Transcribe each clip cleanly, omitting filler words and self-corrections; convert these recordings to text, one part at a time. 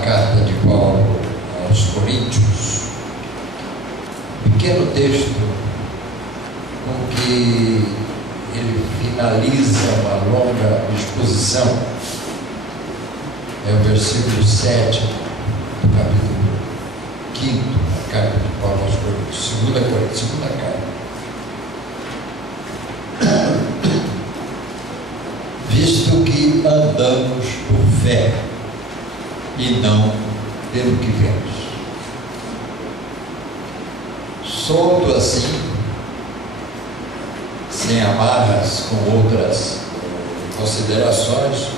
da carta de Paulo aos Coríntios, pequeno texto com que ele finaliza uma longa exposição. É o versículo 7 do capítulo 5 da carta de Paulo aos Coríntios, segunda carta. Visto que andamos por fé e não pelo que vemos. Solto assim, sem amarras com outras considerações,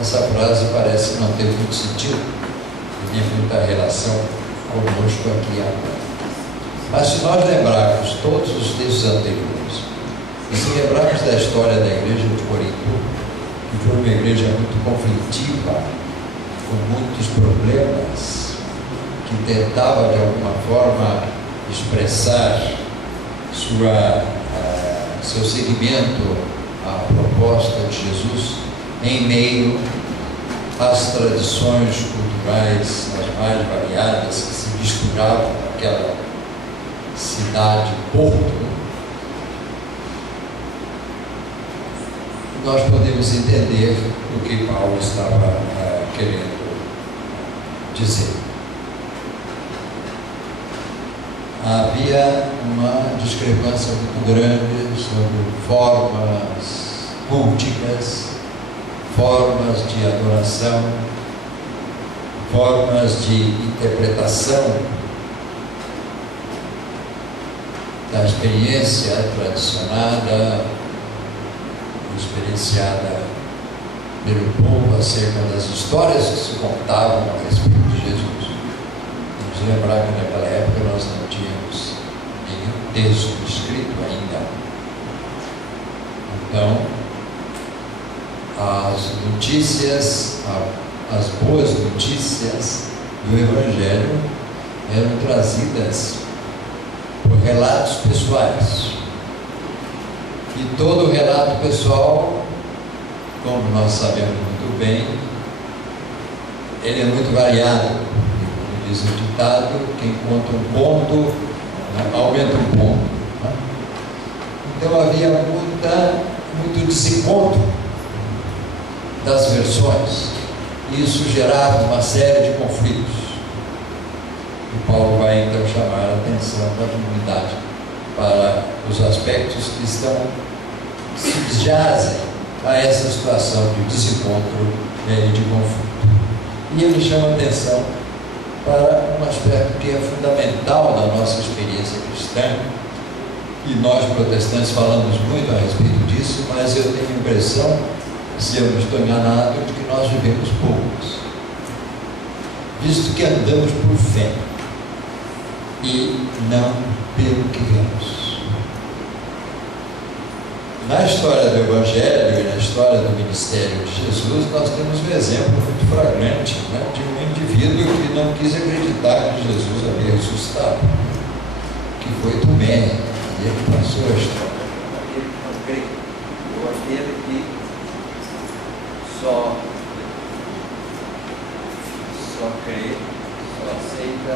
essa frase parece não ter muito sentido, nem muita relação conosco aqui agora. Mas se nós lembrarmos todos os textos anteriores, e se lembrarmos da história da igreja de Corinto, que foi uma igreja muito conflitiva, com muitos problemas, que tentava de alguma forma expressar seu seguimento à proposta de Jesus em meio às tradições culturais as mais variadas que se misturavam naquela cidade porto. Nós podemos entender o que Paulo estava querendo dizer. Havia uma discrepância muito grande sobre formas culticas, formas de adoração, formas de interpretação da experiência tradicionada, experienciada pelo povo acerca das histórias que se contavam a respeito de Jesus. Vamos lembrar que naquela época nós não tínhamos nenhum texto escrito ainda. Então, as notícias, as boas notícias do Evangelho eram trazidas por relatos pessoais. E todo o relato pessoal, como nós sabemos muito bem, ele é muito variado. Como diz o ditado, quem conta um ponto, aumenta um ponto. Então havia muito desencontro das versões. E isso gerava uma série de conflitos. E Paulo vai então chamar a atenção da comunidade para os aspectos que subjazem a essa situação de desencontro e de conflito. E ele chama a atenção para um aspecto que é fundamental da nossa experiência cristã, e nós protestantes falamos muito a respeito disso, mas eu tenho a impressão, se eu não estou enganado, de que nós vivemos poucos, visto que andamos por fé e não pelo que vemos. Na história do Evangelho e na história do ministério de Jesus, nós temos um exemplo muito flagrante, de um indivíduo que não quis acreditar que Jesus havia ressuscitado, que foi Tomé, e ele passou a história. Aquele que não crê, ou aquele que só crê, só aceita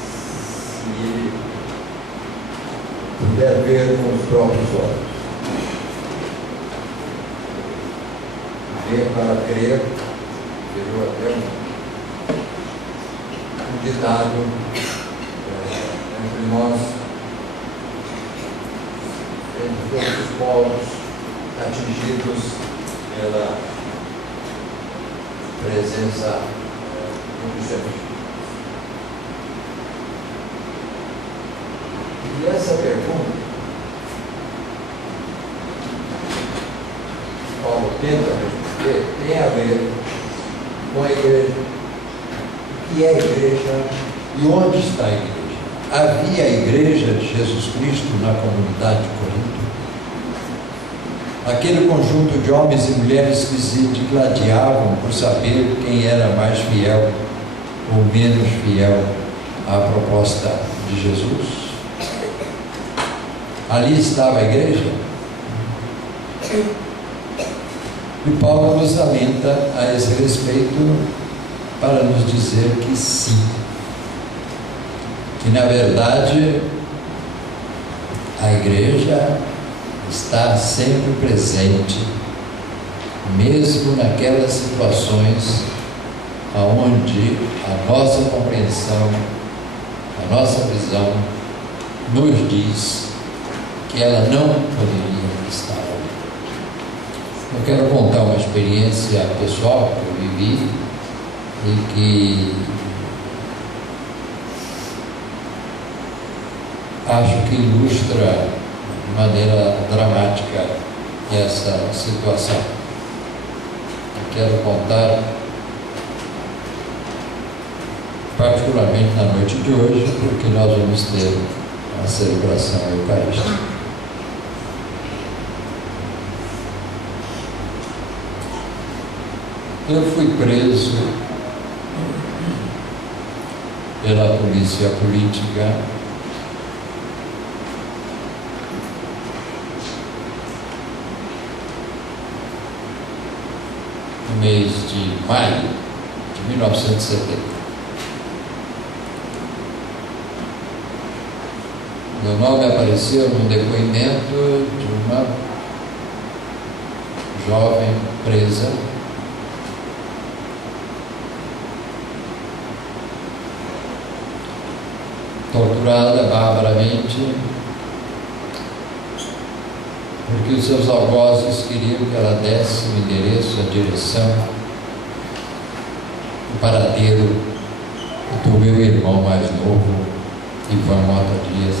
se ele puder ver com os próprios olhos. Ver para crer, virou até um ditado entre nós, entre todos os povos atingidos pela presença do Senhor. E essa pergunta, Paulo tenta responder, tem a ver com a igreja. O que é a igreja e onde está a igreja? Havia a igreja de Jesus Cristo na comunidade de Corinto? Aquele conjunto de homens e mulheres que se digladiavam por saber quem era mais fiel ou menos fiel à proposta de Jesus? Ali estava a igreja? E Paulo nos lamenta a esse respeito para nos dizer que sim, que na verdade a igreja está sempre presente, mesmo naquelas situações onde a nossa compreensão, a nossa visão nos diz que ela não poderia estar ali. Eu quero contar uma experiência pessoal que eu vivi e que acho que ilustra de maneira dramática essa situação. Eu quero contar particularmente na noite de hoje, porque nós vamos ter a celebração eucarística. Eu fui preso pela polícia política no mês de maio de 1970. Meu nome apareceu num depoimento de uma jovem presa torturada barbaramente porque os seus algozes queriam que ela desse o endereço, a direção, o paradeiro do meu irmão mais novo, Ivan Mota Dias.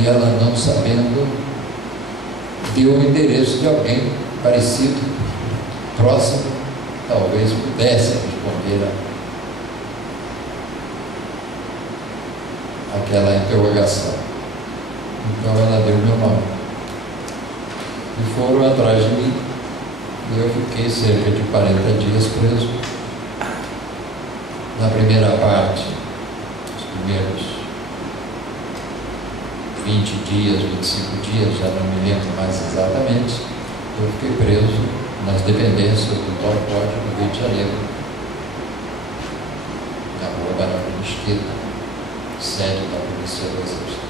E ela, não sabendo, deu o endereço de alguém parecido, próximo, talvez pudesse responder aquela interrogação. Então ela deu meu nome. E foram atrás de mim. E eu fiquei cerca de 40 dias preso. Na primeira parte, os primeiros 20 dias, 25 dias, já não me lembro mais exatamente, eu fiquei preso nas dependências do Topódio, no Rio de Janeiro, na rua Barão de Mesquita, sede da Polícia do Exército.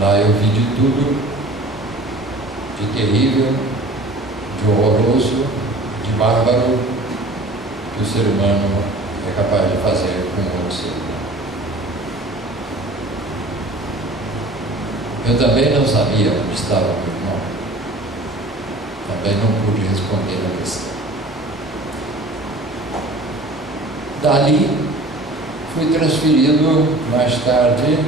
Lá eu vi de tudo, de terrível, de horroroso, de bárbaro, que o ser humano é capaz de fazer com outro ser humano. Eu também não sabia onde estava o meu irmão. Também não pude responder a questão. Dali, fui transferido mais tarde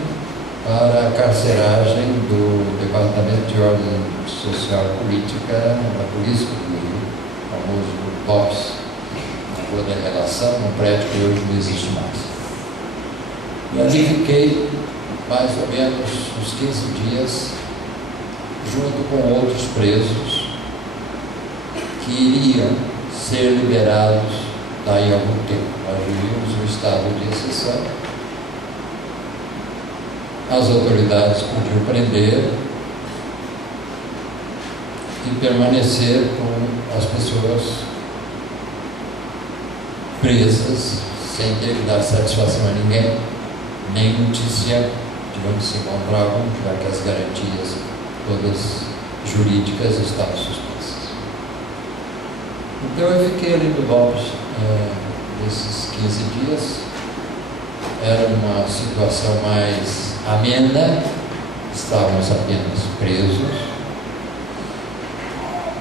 para a carceragem do Departamento de Ordem Social e Política da Polícia do Rio, famoso BOPS, na Rua da Relação, um prédio que hoje não existe mais. E ali fiquei mais ou menos uns 15 dias, junto com outros presos que iriam ser liberados daí a algum tempo. Nós vivíamos um estado de exceção. As autoridades podiam prender e permanecer com as pessoas presas sem ter que dar satisfação a ninguém, nem notícia de onde se encontravam, já que as garantias todas jurídicas estavam suspensas. Então eu fiquei ali no BOPS nesses 15 dias. Era uma situação mais amena, estávamos apenas presos.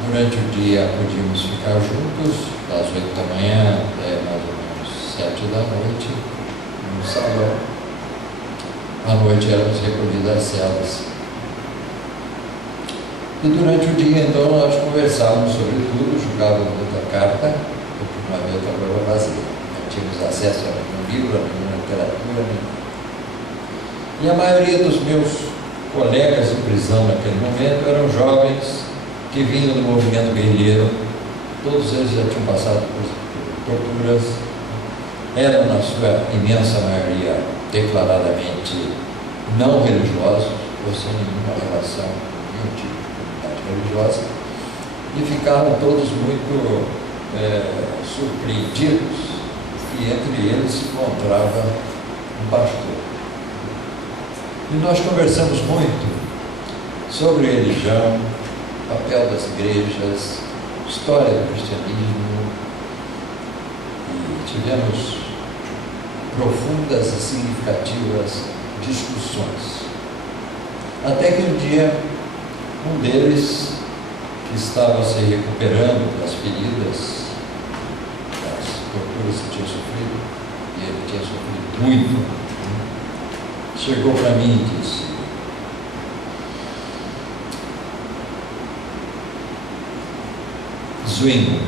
Durante o dia podíamos ficar juntos, das 8 da manhã até mais ou menos 7 da noite, no salão. À noite éramos recolhidos às celas. E durante o dia, então, nós conversávamos sobre tudo, jogávamos muita carta, porque não havia outra coisa para fazer. Não tínhamos acesso a nenhum livro, a nenhuma literatura. E a maioria dos meus colegas em prisão naquele momento eram jovens que vinham do movimento guerrilheiro. Todos eles já tinham passado por torturas, eram, na sua imensa maioria, declaradamente não religiosos, ou sem nenhuma relação, nenhum tipo de comunidade religiosa, e ficaram todos muito surpreendidos que entre eles se encontrava um pastor. E nós conversamos muito sobre religião, papel das igrejas, história do cristianismo, e tivemos profundas e significativas discussões. Até que um dia, um deles, que estava se recuperando das feridas, das torturas que tinha sofrido, e ele tinha sofrido muito, chegou para mim e disse: Zwingli,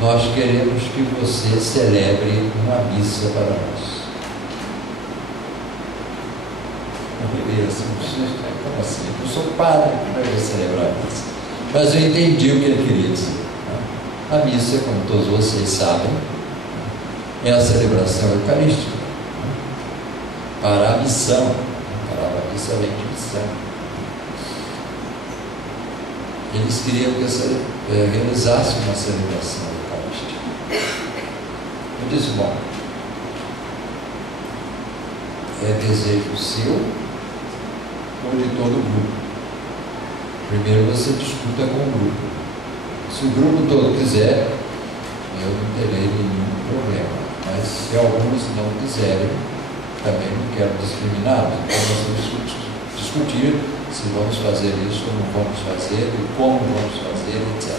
nós queremos que você celebre uma missa para nós. Eu levei assim um susto, como assim? Eu sou padre, como é que eu vou celebrar a missa? Mas eu entendi o que ele queria dizer. A missa, como todos vocês sabem, é a celebração eucarística para a missão. A palavra missa vem de missão. Eles queriam que eu realizasse uma celebração eucarística. Eu disse: bom, é desejo seu ou de todo o grupo? Primeiro você discuta com o grupo. Se o grupo todo quiser, eu não terei nenhum problema. Mas se alguns não quiserem, também não quero discriminá-los. Então nós vamos discutir se vamos fazer isso ou não vamos fazer, e como vamos fazer, etc.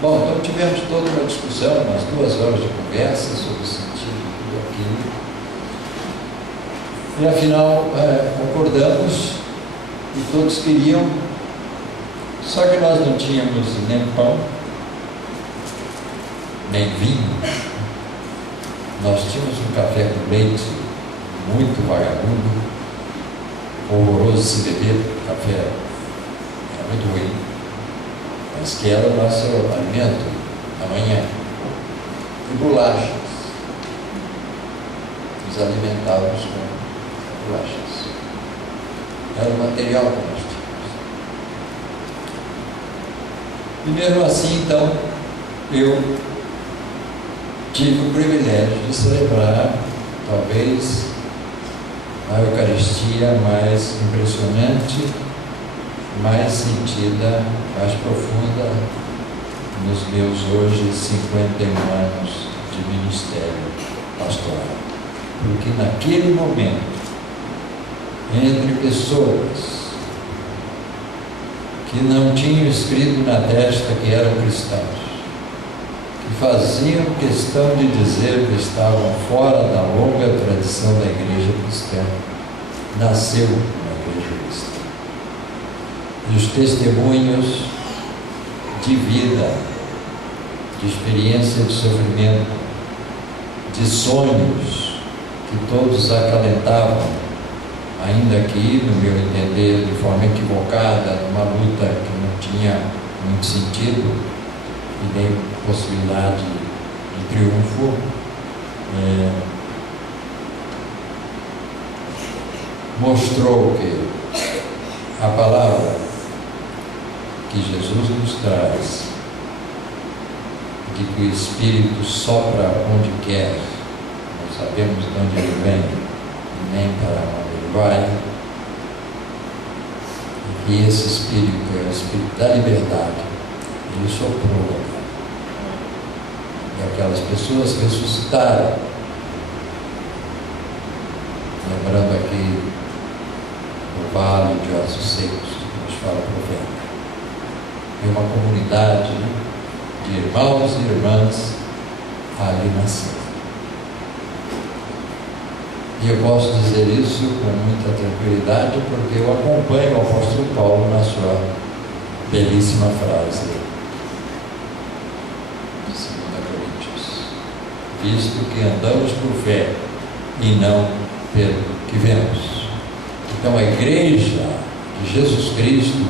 Bom, então tivemos toda uma discussão, umas 2 horas de conversa sobre o sentido de tudo aquilo. E afinal, concordamos, e todos queriam, só que nós não tínhamos nem pão, nem vinho. Nós tínhamos um café com leite muito vagabundo, horroroso de se beber. Café era muito ruim, mas que era o nosso alimento da manhã. E bolachas. Nos alimentávamos com bolachas. Era o material que nós tínhamos. E mesmo assim, então, eu tive o privilégio de celebrar, talvez, a Eucaristia mais impressionante, mais sentida, mais profunda nos meus hoje 51 anos de ministério pastoral. Porque naquele momento, entre pessoas que não tinham escrito na testa que eram cristãos, que faziam questão de dizer que estavam fora da longa tradição da igreja cristã, nasceu uma igreja cristã. E os testemunhos de vida, de experiência de sofrimento, de sonhos que todos acalentavam, ainda que, no meu entender, de forma equivocada, numa luta que não tinha muito sentido e nem possibilidade de triunfo, mostrou que a palavra que Jesus nos traz, de que o Espírito sopra onde quer, não sabemos de onde ele vem, nem para onde ele vai, e que esse Espírito é o Espírito da liberdade, ele soprou. E aquelas pessoas ressuscitaram, lembrando aqui o vale de ossos secos, que nos fala o profeta. E uma comunidade de irmãos e irmãs ali nasceu. E eu posso dizer isso com muita tranquilidade, porque eu acompanho o apóstolo Paulo na sua belíssima frase de 2 Coríntios: visto que andamos por fé e não pelo que vemos. Então a igreja de Jesus Cristo,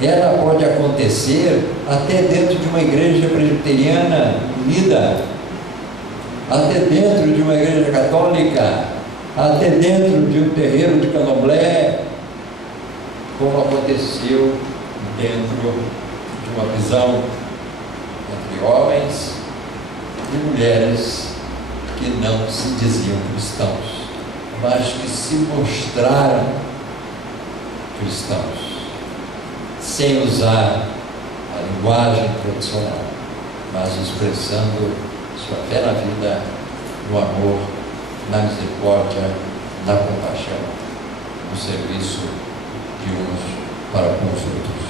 ela pode acontecer até dentro de uma igreja presbiteriana unida, até dentro de uma igreja católica, até dentro de um terreiro de candomblé, como aconteceu dentro de uma visão entre homens e mulheres que não se diziam cristãos, mas que se mostraram cristãos, sem usar a linguagem tradicional, mas expressando sua fé na vida, no amor, na misericórdia, na compaixão, no serviço de uns para com os outros.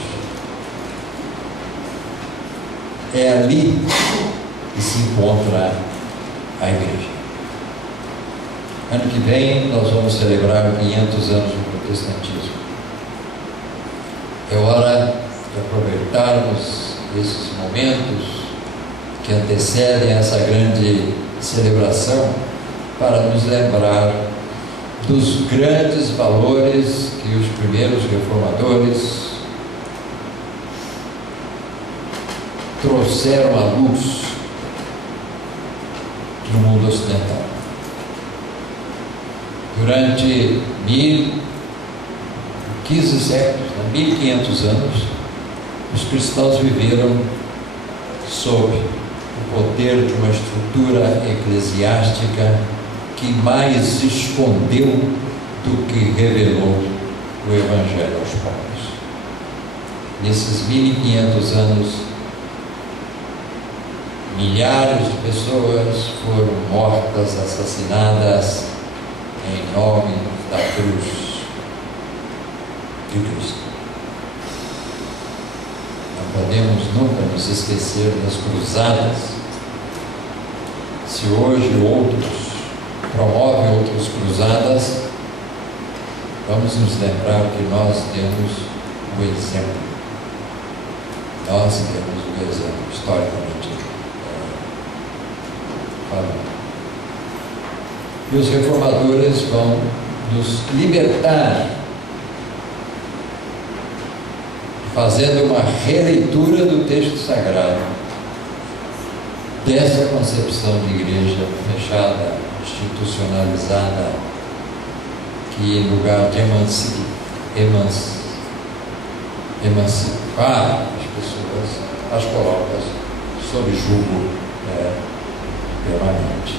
É ali que se encontra a igreja. Ano que vem nós vamos celebrar 500 anos do protestantismo. É hora de aproveitarmos esses momentos que antecedem essa grande celebração para nos lembrar dos grandes valores que os primeiros reformadores trouxeram à luz no mundo ocidental. Durante 15 séculos, 1500 anos, os cristãos viveram sob o poder de uma estrutura eclesiástica que mais escondeu do que revelou o Evangelho aos povos. Nesses 1500 anos, milhares de pessoas foram mortas, assassinadas em nome da cruz de Cristo. Não podemos nunca nos esquecer das cruzadas. Se hoje outros promovem outras cruzadas, vamos nos lembrar que nós temos o exemplo. Nós temos o exemplo, historicamente falando. E os reformadores vão nos libertar, fazendo uma releitura do texto sagrado, dessa concepção de igreja fechada, institucionalizada, que em lugar de emancipar as pessoas, as coloca sob julgo permanente.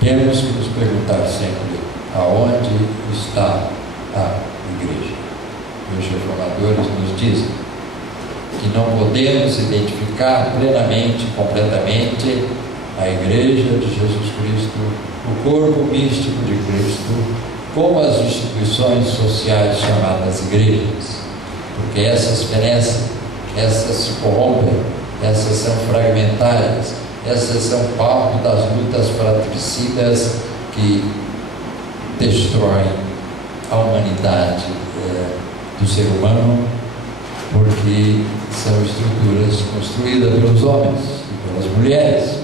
Temos que nos perguntar sempre aonde está a igreja. E os reformadores nos dizem que não podemos identificar plenamente, completamente a igreja de Jesus Cristo, o corpo místico de Cristo, como as instituições sociais chamadas igrejas, porque essas perecem, essas se corrompem, essas são fragmentárias, essas são palco das lutas fratricidas que destroem a humanidade do ser humano, porque são estruturas construídas pelos homens e pelas mulheres.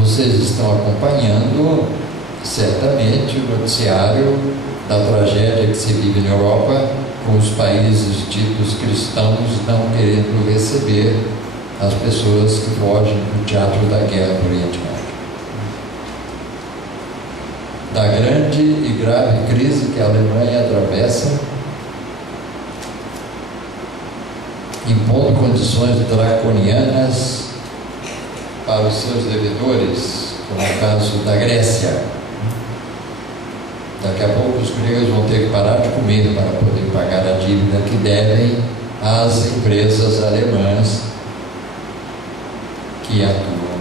Vocês estão acompanhando certamente o noticiário da tragédia que se vive na Europa, com os países ditos cristãos não querendo receber as pessoas que fogem do teatro da guerra do Oriente Médio. Da grande e grave crise que a Alemanha atravessa, impondo condições draconianas para os seus devedores, como é o caso da Grécia. Daqui a pouco os gregos vão ter que parar de comer para poder pagar a dívida que devem às empresas alemãs que atuam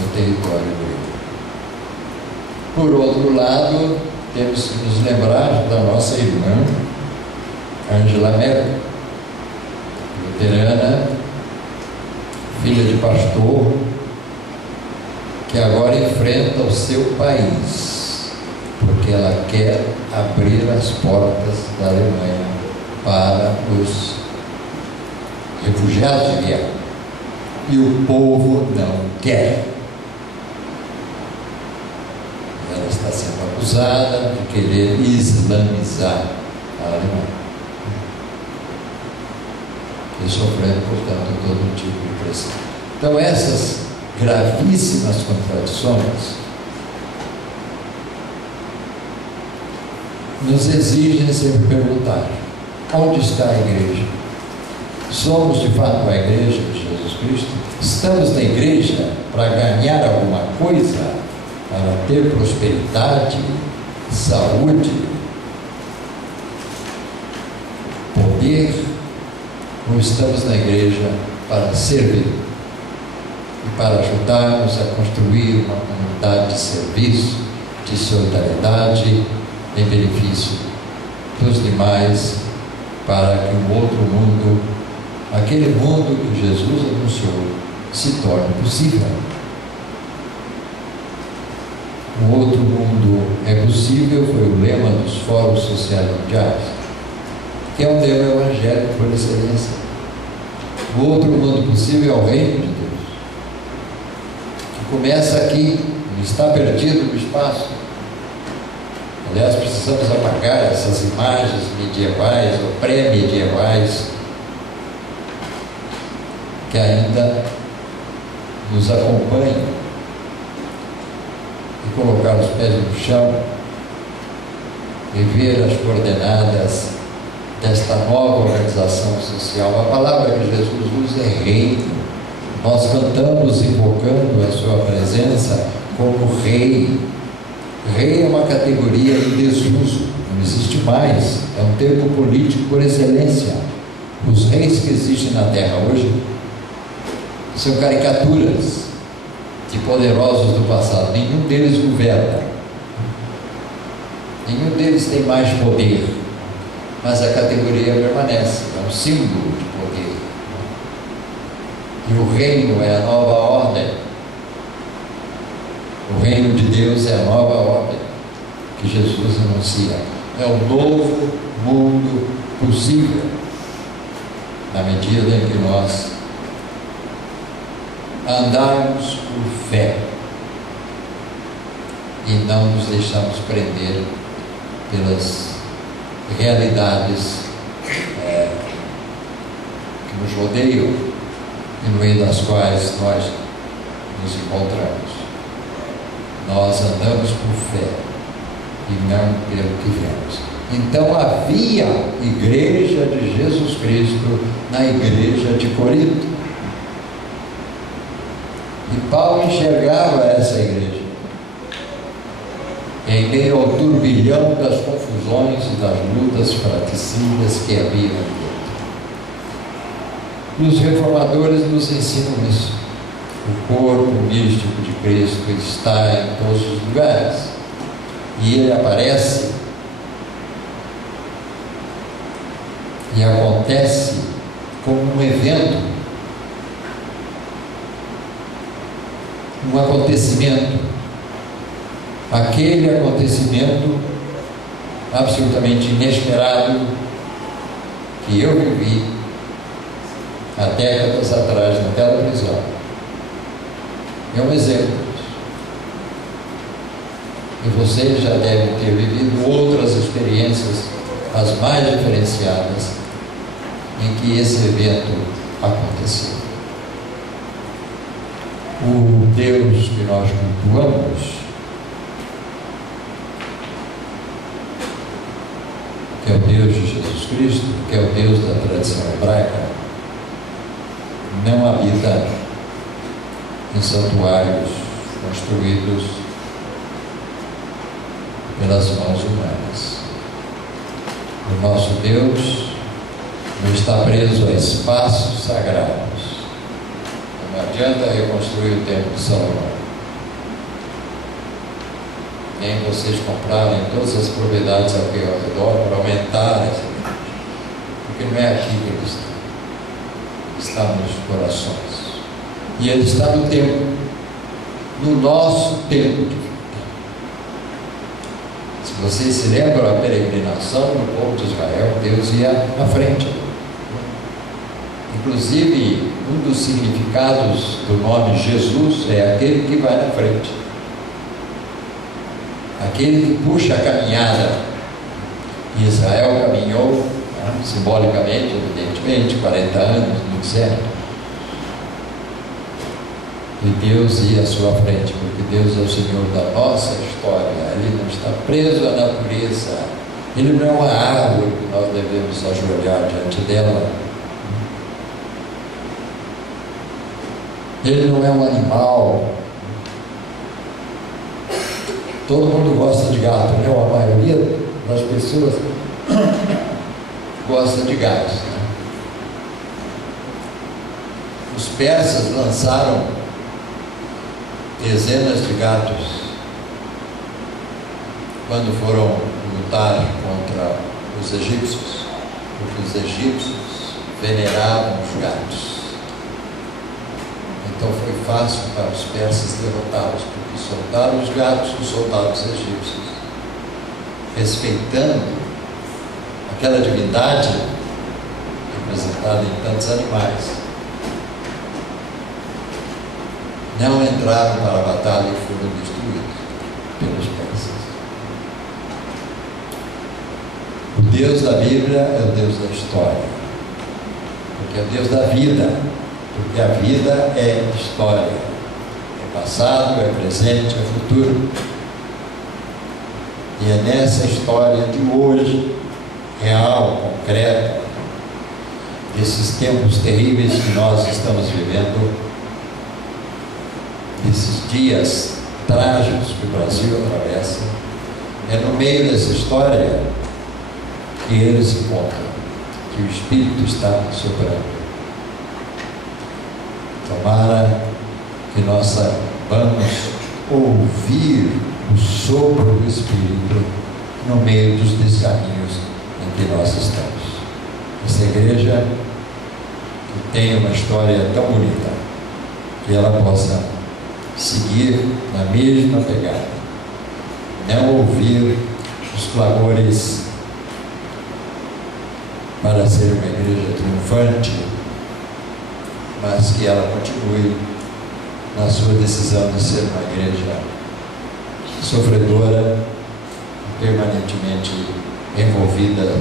no território grego. Por outro lado, temos que nos lembrar da nossa irmã Angela Merkel, luterana, filha de pastor, que agora enfrenta o seu país, porque ela quer abrir as portas da Alemanha para os refugiados de guerra. E o povo não quer. Ela está sendo acusada de querer islamizar a Alemanha. E sofrendo, portanto, todo tipo de pressão. Então, essas gravíssimas contradições nos exigem sempre perguntar: onde está a igreja? Somos de fato a igreja de Jesus Cristo? Estamos na igreja para ganhar alguma coisa, para ter prosperidade, saúde, poder? Ou estamos na igreja para servir e para ajudarmos a construir uma comunidade de serviço, de solidariedade, em benefício dos demais, para que o outro mundo, aquele mundo que Jesus anunciou, se torne possível. O outro mundo é possível foi o lema dos Fóruns Sociais Mundiais, que é um lema evangélico por excelência. O outro mundo possível é o reino de Deus, que começa aqui, não está perdido no espaço. Aliás, precisamos apagar essas imagens medievais ou pré-medievais que ainda nos acompanham e colocar os pés no chão e ver as coordenadas desta nova organização social. A palavra que Jesus usa é reino. Nós cantamos invocando a sua presença como rei. Rei é uma categoria em desuso, não existe mais, é um termo político por excelência. Os reis que existem na terra hoje são caricaturas de poderosos do passado. Nenhum deles governa, nenhum deles tem mais poder, mas a categoria permanece, é um símbolo de poder. E o reino é a nova ordem. O reino de Deus é a nova ordem que Jesus anuncia. É um novo mundo possível, na medida em que nós andarmos por fé e não nos deixarmos prender pelas realidades que nos rodeiam e no meio das quais nós nos encontramos. Nós andamos por fé e não pelo que vemos. Então havia igreja de Jesus Cristo na igreja de Corinto. E Paulo enxergava essa igreja em meio ao turbilhão das confusões e das lutas fratricidas que havia dentro. E os reformadores nos ensinam isso. O corpo místico de Cristo está em todos os lugares. E ele aparece e acontece como um evento, um acontecimento. Aquele acontecimento absolutamente inesperado que eu vivi há décadas atrás naquela prisão. É um exemplo disso. E vocês já devem ter vivido outras experiências, as mais diferenciadas, em que esse evento aconteceu. O Deus que nós cultuamos, que é o Deus de Jesus Cristo, que é o Deus da tradição hebraica, não habita em santuários construídos pelas mãos humanas. O nosso Deus não está preso a espaços sagrados. Não adianta reconstruir o templo de Salomão, nem vocês comprarem todas as propriedades aqui ao redor para aumentar essa igreja, porque não é aqui que ele está nos corações. E ele está no templo, no nosso templo de vida. Se vocês se lembram da peregrinação do povo de Israel, Deus ia à frente. Inclusive, um dos significados do nome Jesus é aquele que vai na frente, aquele que puxa a caminhada. E Israel caminhou, simbolicamente, evidentemente, 40 anos no deserto. E Deus ia à sua frente, porque Deus é o Senhor da nossa história. Ele não está preso à natureza, Ele não é uma árvore que nós devemos ajoelhar diante dela. Ele não é um animal. Todo mundo gosta de gato, né? A maioria das pessoas gosta de gatos, né? Os persas lançaram dezenas de gatos quando foram lutar contra os egípcios, porque os egípcios veneravam os gatos. Então foi fácil para os persas derrotá-los, porque soltaram os gatos e soltaram os egípcios, respeitando aquela divindade representada em tantos animais. Não entraram para a batalha e foram destruídos pelos persas. O Deus da Bíblia é o Deus da história, porque é o Deus da vida, porque a vida é história, é passado, é presente, é futuro. E é nessa história de hoje, real, concreta, desses tempos terríveis que nós estamos vivendo, desses dias trágicos que o Brasil atravessa, é no meio dessa história que ele se encontra, que o Espírito está soprando. Tomara que nós vamos ouvir o sopro do Espírito no meio dos descaminhos em que nós estamos. Essa igreja que tem uma história tão bonita, que ela possa seguir na mesma pegada, não ouvir os clamores para ser uma igreja triunfante, mas que ela continue na sua decisão de ser uma igreja sofredora, permanentemente envolvida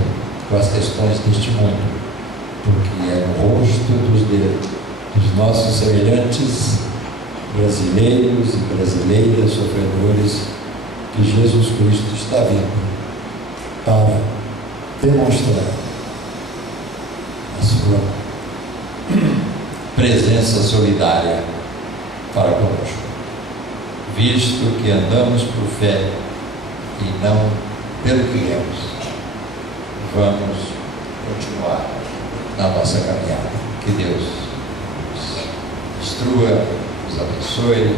com as questões deste mundo, porque é no rosto dos nossos semelhantes brasileiros e brasileiras sofredores que Jesus Cristo está vindo para demonstrar a sua presença solidária para conosco, visto que andamos por fé e não pelo que vemos. Vamos continuar na nossa caminhada. Que Deus nos instrua, nos abençoe,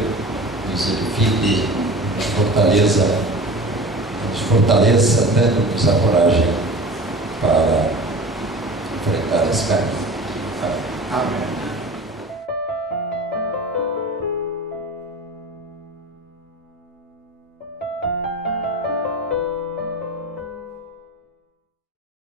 nos edifique, nos fortaleça, dando-nos a coragem para enfrentar esse caminho.